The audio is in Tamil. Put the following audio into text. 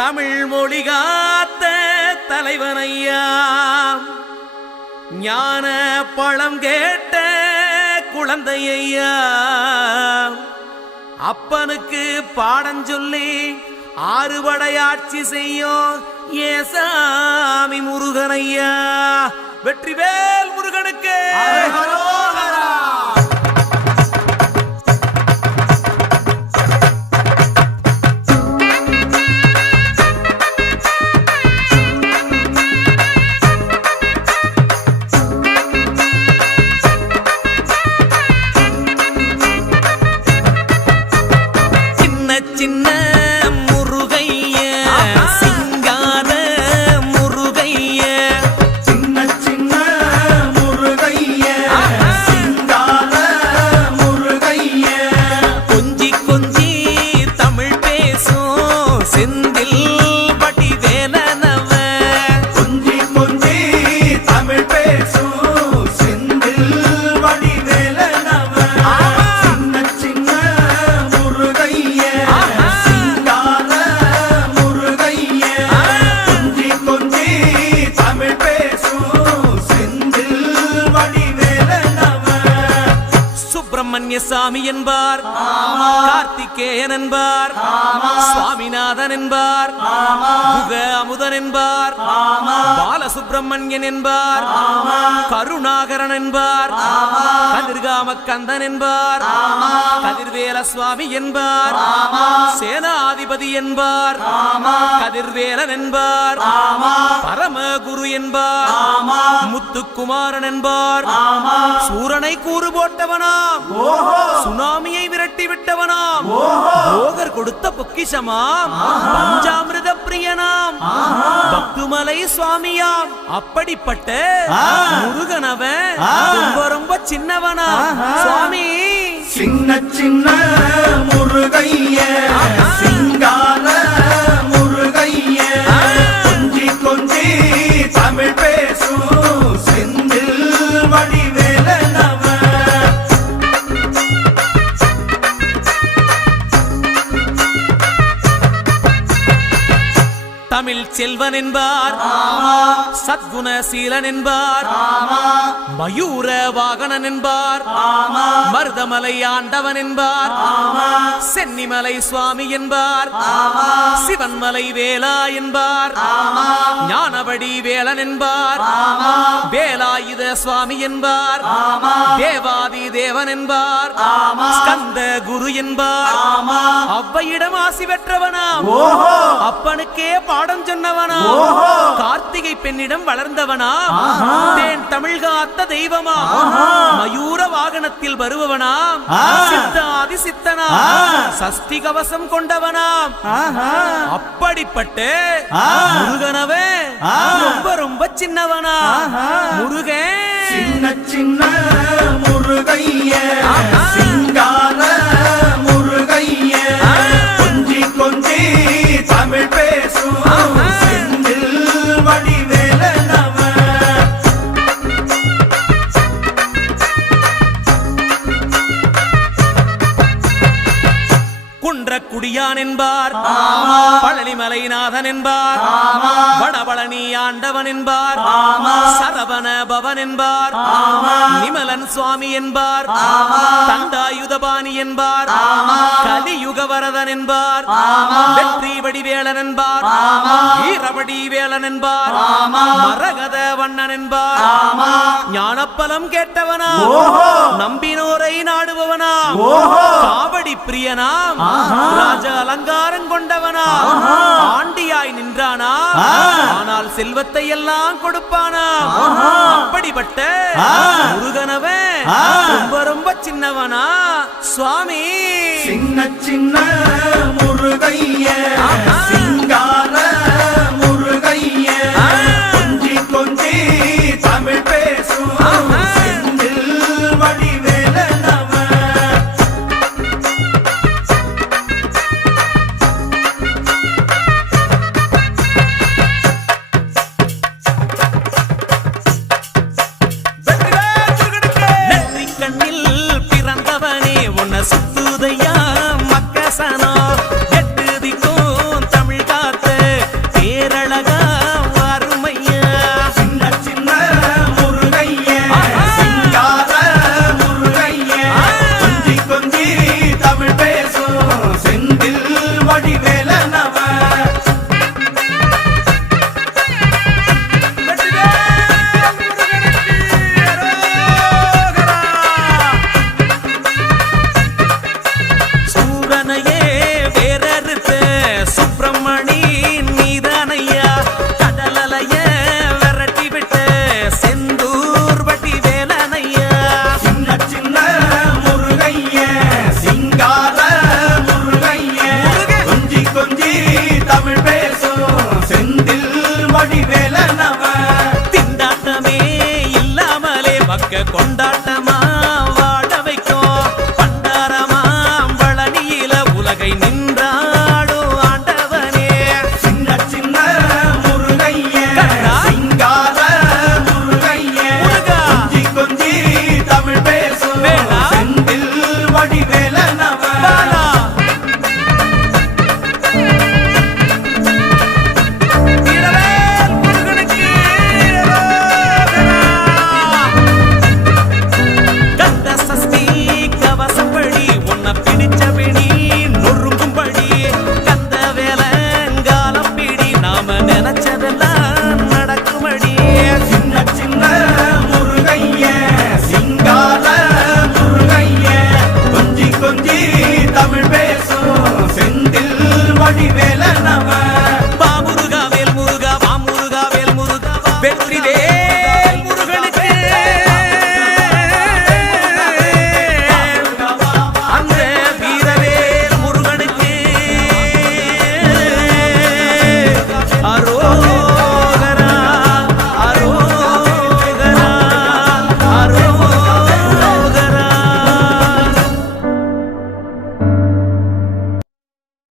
தமிழ் மொழி காத்த தலைவனையா, ஞான பழம் கேட்ட குழந்தையா, அப்பனுக்கு பாடம் சொல்லி ஆறுபடையாட்சி செய்யும் ஏசாமி முருகனையா. வெற்றிவேல் முருகனுக்கு. சின்ன முருகைய சிங்கார முருகைய, சின்ன சின்ன முருகைய சிங்கார முருகைய, கொஞ்சி கொஞ்சி தமிழ் பேசும் செந்தில் வடிவேலனவ, கொஞ்சி கொஞ்சி தமிழ் பேசும் செந்தில் வடிவேலனவ, சின்ன சின்ன முருகைய சிங்கார முருகைய, கொஞ்சி கொஞ்சி தமிழ் பேசும் செந்தில் வடிவேலனவ. சுப்பிரமணிய சாமி என்பார், கார்த்திகேயன் என்பார், சுவாமிநாதன் என்பார், முக அமுதன் என்பார், பாலசுப்பிரமணியன் என்பார், கருணாகரன் என்பார், கதிர்காம கந்தன் என்பார், கதிர்வேல சுவாமி என்பார், சேனாதிபதி என்பார், கதிர்வேலன் என்பார், பரமகுரு என்பார், முத்துக்குமாரன் என்பார், சூரனை கூறு போட்டவனாம், சுனாமியை விரட்டி விட்டவனாம், போகர் கொடுத்த பொக்கிஷமாம், பஞ்சாமிர்த பிரியனாம், பக்துமலை சுவாமியாம். அப்படிப்பட்ட முருகனவன் ரொம்ப ரொம்ப சின்னவனா சுவாமி. சின்ன சின்ன முருகைய சிங்கார முருகைய, கொஞ்சி கொஞ்சி தமிழ் பேசும் செந்தில் வடிவேலனவ. தமிழ் செல்வன் என்பார், சத்குணசீலன் என்பார், மயூர வாகனன் என்பார், மருதமலை ஆண்டவன் என்பார், சென்னிமலை சுவாமி என்பார், சிவன்மலை வேலா என்பார், ஞானவடி வேலன் என்பார், வேலாயுத சுவாமி என்பார், தேவாதி தேவன் என்பார், ஸ்கந்த குரு என்பார், அவ்வையிடம் ஆசி பெற்றவனாம், அப்பனுக்கே பாடம் சொன்னவனா, கார்த்திகை பெண்ணிடம் வளர்ந்தவனா, தேன் தமிழ் காத்த தெய்வமா, மயூர வாகனத்தில் வருபவனாம், சித்தாதி சித்தனா, சஷ்டி கவசம் கொண்டவனாம். அப்படிப்பட்ட முருகனவே ரொம்ப ரொம்ப சின்னவனா முருகன். சின்ன சின்ன முருகைய சிங்கார முருகைய, கொஞ்சி கொஞ்சி தமிழ் பேசும் செந்தில் வடிவேலனவ. குன்றக்குடியான் என்பார், பழனிமலைநாதன் என்பார், வடபழனி ஆண்டவன் என்பார், சரவண பவன் என்பார், நிமலன் சுவாமி என்பார், தண்டாயுதபாணி என்பார், கலியுகவரதன் என்பார், வெற்றி வடிவேலன் என்பார், வீரவடி வேலன் என்பார், மரகத வண்ணன் என்பார், ஞானப்பலம் கேட்டவனா, நம்பினோரை நாடுபவனா, காவடி பிரியனாம், ராஜ அலங்காரம் கொண்டவனா, ஆண்டியாய் நின்றானா, ஆனால் செல்வத்தை எல்லாம் கொடுப்பானா. அப்படிப்பட்ட முருகனவன் ரொம்ப ரொம்ப சின்னவனா சுவாமி. சின்ன சின்ன முருகைய சிங்கா